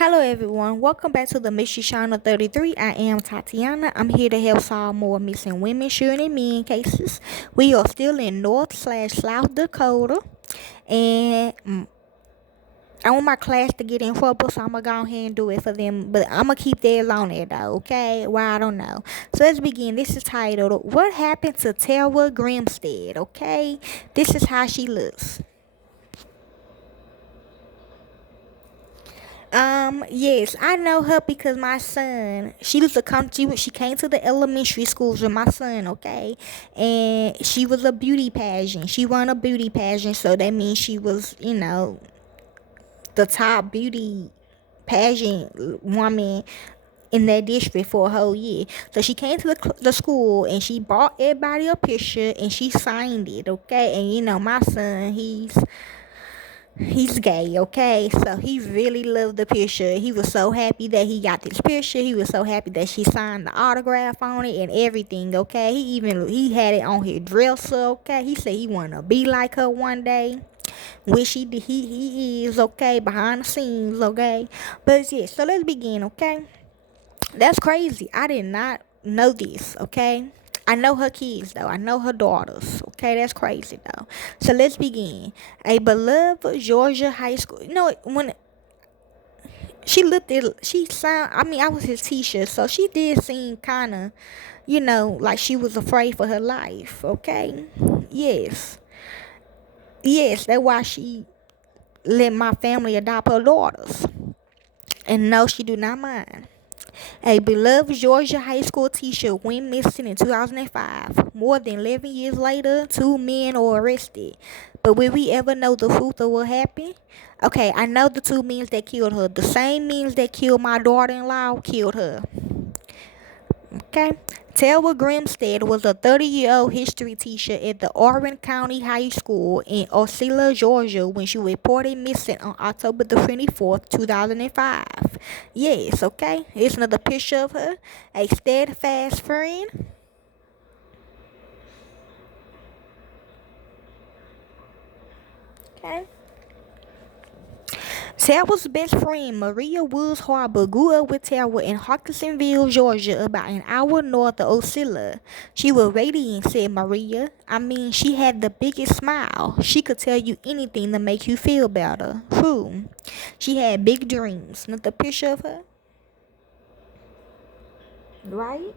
Hello everyone, welcome back to the Mystery Channel 33. I am Tatiana. I'm here to help solve more missing women, children, and men cases. We are still in North/South Dakota, and I want my class to get in trouble, so I'm gonna go ahead and do it for them. But I'm gonna keep theirs on there though, okay? Well, I don't know. So let's begin. This is titled "What Happened to Tara Grimstead?" Okay, this is how she looks. Yes, I know her because my son, she was a country, she came to the elementary schools with my son, okay? And she was a beauty pageant. She won a beauty pageant, so that means she was, the top beauty pageant woman in that district for a whole year. So she came to the school and she bought everybody a picture and she signed it, okay? And my son, he's gay, okay? So he really loved the picture. He was so happy that he got this picture. He was so happy that she signed the autograph on it and everything, okay? He had it on his dresser, okay? He said he wanna be like her one day. Which he is, okay, behind the scenes, okay? But yeah, so let's begin, okay? That's crazy. I did not know this, okay? I know her kids though. I know her daughters. Okay, that's crazy though. So let's begin. A beloved Georgia high school. When she looked at, she sound. I mean, I was his teacher, so she did seem kind of, like she was afraid for her life. Okay, yes, yes. That's why she let my family adopt her daughters. And no, she do not mind. A beloved Georgia high school teacher went missing in 2005. More than 11 years later, two men are arrested. But will we ever know the truth of what happened? Okay, I know the two men that killed her. The same men that killed my daughter-in-law killed her. Okay. Tara Grimstead was a 30-year-old history teacher at the Orange County High School in Osceola, Georgia, when she reported missing on October the 24th, 2005. Yes, okay. Here's another picture of her. A steadfast friend. Okay. Tara's best friend, Maria Woods Harbor, grew up with Tara in Hawkinsonville, Georgia, about an hour north of Osceola. She was radiant, said Maria. I mean, she had the biggest smile. She could tell you anything to make you feel better. True. She had big dreams. Not the picture of her? Right?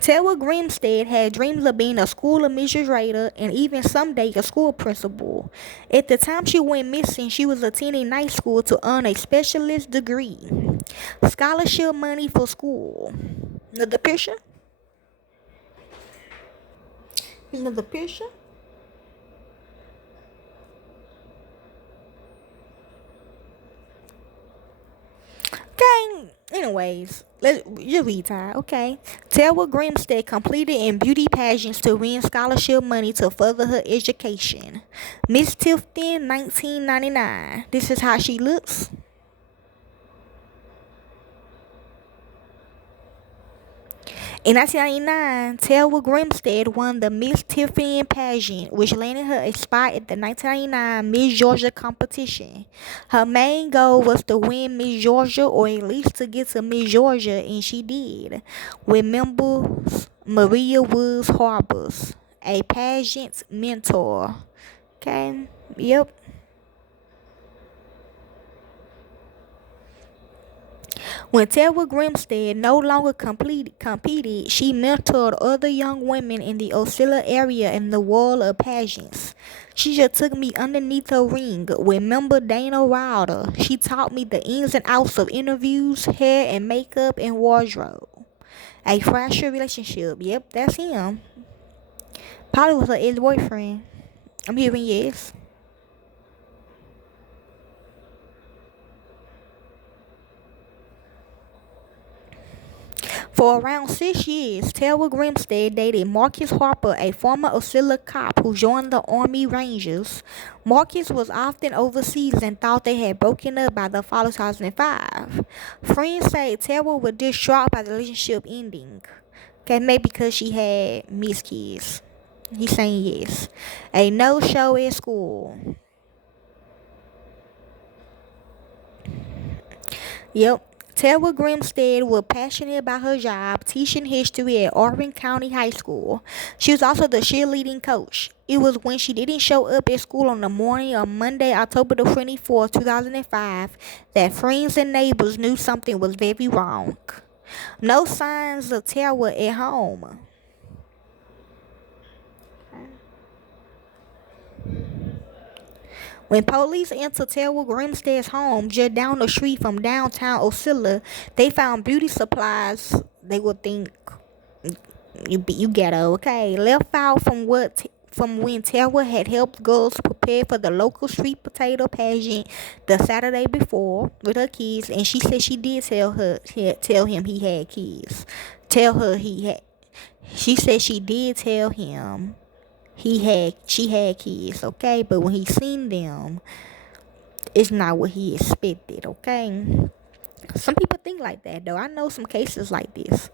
Tara Grimstead had dreams of being a school administrator and even someday a school principal. At the time she went missing, she was attending night school to earn a specialist degree. Scholarship money for school. Another picture? Another picture? Okay. Anyways, you read that, okay? Tara Grimstead completed in beauty pageants to win scholarship money to further her education. Miss Tifton, 1999. This is how she looks. In 1999, Tara Grimstead won the Miss Tiffany pageant, which landed her a spot at the 1999 Miss Georgia competition. Her main goal was to win Miss Georgia or at least to get to Miss Georgia, and she did, with members Maria Woods Harbors, a pageant mentor. Okay, yep. When Tara Grimstead no longer competed, she mentored other young women in the Osceola area in the world of pageants. She just took me underneath her wing. Remember Dana Wilder? She taught me the ins and outs of interviews, hair and makeup, and wardrobe. A fractured relationship. Yep, that's him. Probably was her ex-boyfriend. I'm hearing yes. For around 6 years, Tara Grimstead dated Marcus Harper, a former Osceola cop who joined the Army Rangers. Marcus was often overseas and thought they had broken up by the fall of 2005. Friends say Tara was distraught by the relationship ending. Okay, maybe because she had missed kids. He's saying yes. A no-show at school. Yep. Tara Grimstead was passionate about her job teaching history at Orange County High School. She was also the cheerleading coach. It was when she didn't show up at school on the morning of Monday, October the 24th, 2005, that friends and neighbors knew something was very wrong. No signs of Tara at home. When police entered Terrell Grimstead's home just down the street from downtown Osceola, they found beauty supplies they would think you ghetto, okay? Left out from when Terrell had helped girls prepare for the local street potato pageant the Saturday before with her kids, and she said she did tell him he had kids. Tell her he had. She said she did tell him she had kids, okay? But when he seen them, it's not what he expected, okay? Some people think like that, though. I know some cases like this.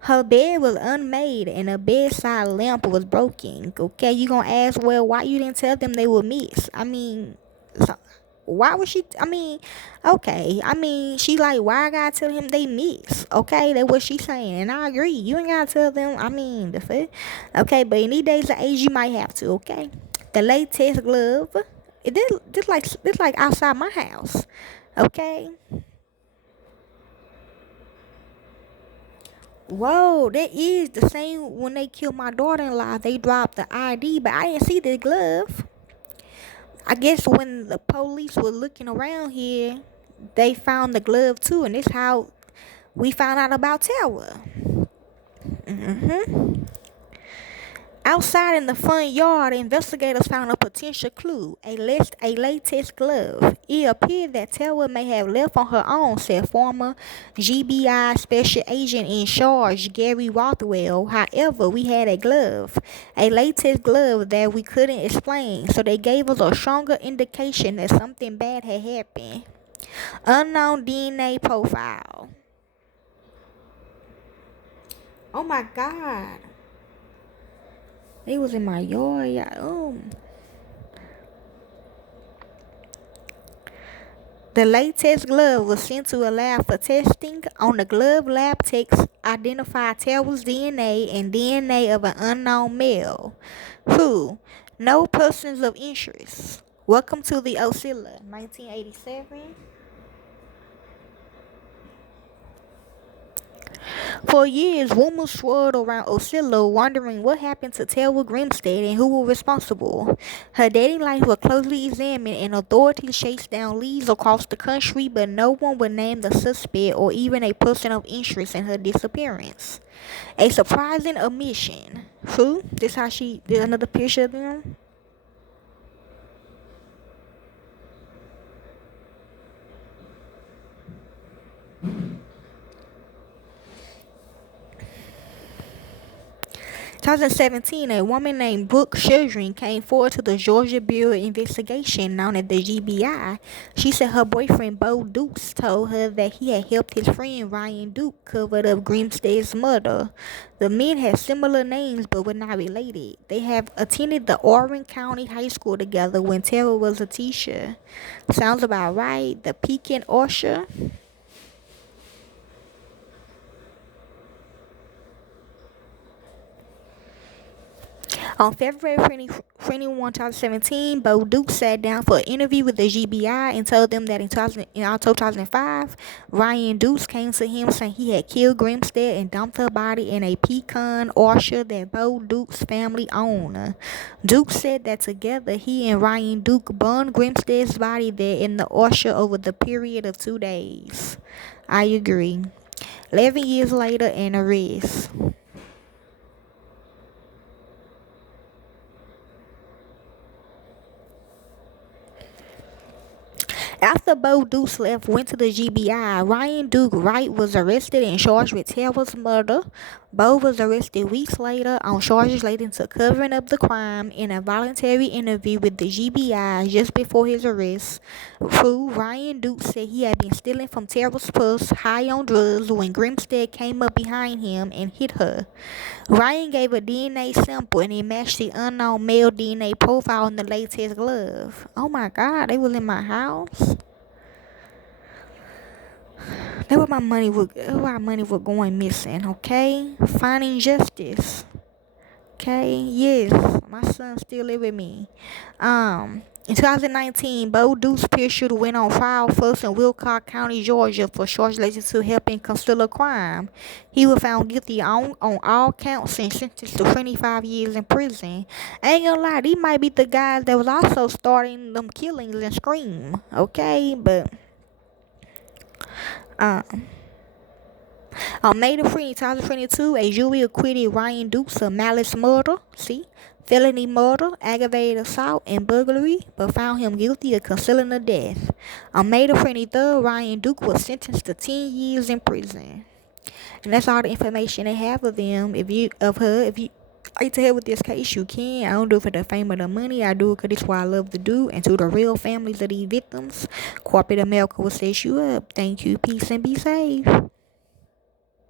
Her bed was unmade and her bedside lamp was broken, okay? You gonna ask, well, why you didn't tell them they were missed? I mean, so, why would she? I mean, okay. I mean, she like, why I gotta tell him they missed? Okay, that's what she's saying, and I agree. You ain't gotta tell them. I mean, the fuck. Okay, but in these days of age, you might have to. Okay, the latex glove. This like outside my house. Okay. Whoa, that is the same when they killed my daughter-in-law. They dropped the ID, but I didn't see the glove. I guess when the police were looking around here, they found the glove too, and this how we found out about Tara. Outside in the front yard, investigators found a potential clue, a latex glove. It appeared that Tara may have left on her own, said former GBI Special Agent in Charge Gary Rothwell. However, we had a latex glove that we couldn't explain, so they gave us a stronger indication that something bad had happened. Unknown DNA profile. Oh my God. They was in my yard. Yeah. The latex glove was sent to a lab for testing. On the glove, lab techs identified Tara's DNA and DNA of an unknown male. Who? No persons of interest. Welcome to the Oscilla, 1987. For years, rumors swirled around Oscilla, wondering what happened to Tara Grimstead and who was responsible. Her dating life was closely examined, and authorities chased down leads across the country, but no one would name the suspect or even a person of interest in her disappearance. A surprising omission. Who? This how she did another picture of them. In 2017, a woman named Brooke Children came forward to the Georgia Bureau of Investigation, known as the GBI. She said her boyfriend, Bo Dukes, told her that he had helped his friend Ryan Duke cover up Grimstead's murder. The men had similar names but were not related. They have attended the Orange County High School together when Tara was a teacher. Sounds about right. The Pekin Orchard. On February 21, 2017, Bo Duke sat down for an interview with the GBI and told them that in October 2005, Ryan Dukes came to him saying he had killed Grimstead and dumped her body in a pecan orchard that Bo Duke's family owned. Duke said that together he and Ryan Duke burned Grimstead's body there in the orchard over the period of 2 days. I agree. 11 years later, an arrest. After Bo Dukes left, went to the GBI, Ryan Duke Wright was arrested and charged with Tara's murder. Bo was arrested weeks later on charges relating to covering up the crime in a voluntary interview with the GBI just before his arrest. Ryan Duke said he had been stealing from Tara's purse high on drugs when Grimstead came up behind him and hit her. Ryan gave a DNA sample and it matched the unknown male DNA profile in the latex glove. Oh my God, they was in my house. That's where my money was going missing, okay? Finding justice. Okay, yes, my son still live with me. In 2019, Bo Deuce Pierce shooter went on trial first in Wilcox County, Georgia, for charges related to helping conceal a crime. He was found guilty on all counts and sentenced to 25 years in prison. I ain't gonna lie, these might be the guys that was also starting them killings in Scream, okay? But um. On May the 20th, 2022, a jury acquitted Ryan Dukes of malice murder, felony murder, aggravated assault, and burglary, but found him guilty of concealing a death. On May the 23rd, Ryan Duke was sentenced to 10 years in prison. And that's all the information they have of them. If you like to help with this case, you can. I don't do it for the fame or the money. I do it because it's what I love to do. And to the real families of these victims, corporate America will set you up. Thank you. Peace and be safe.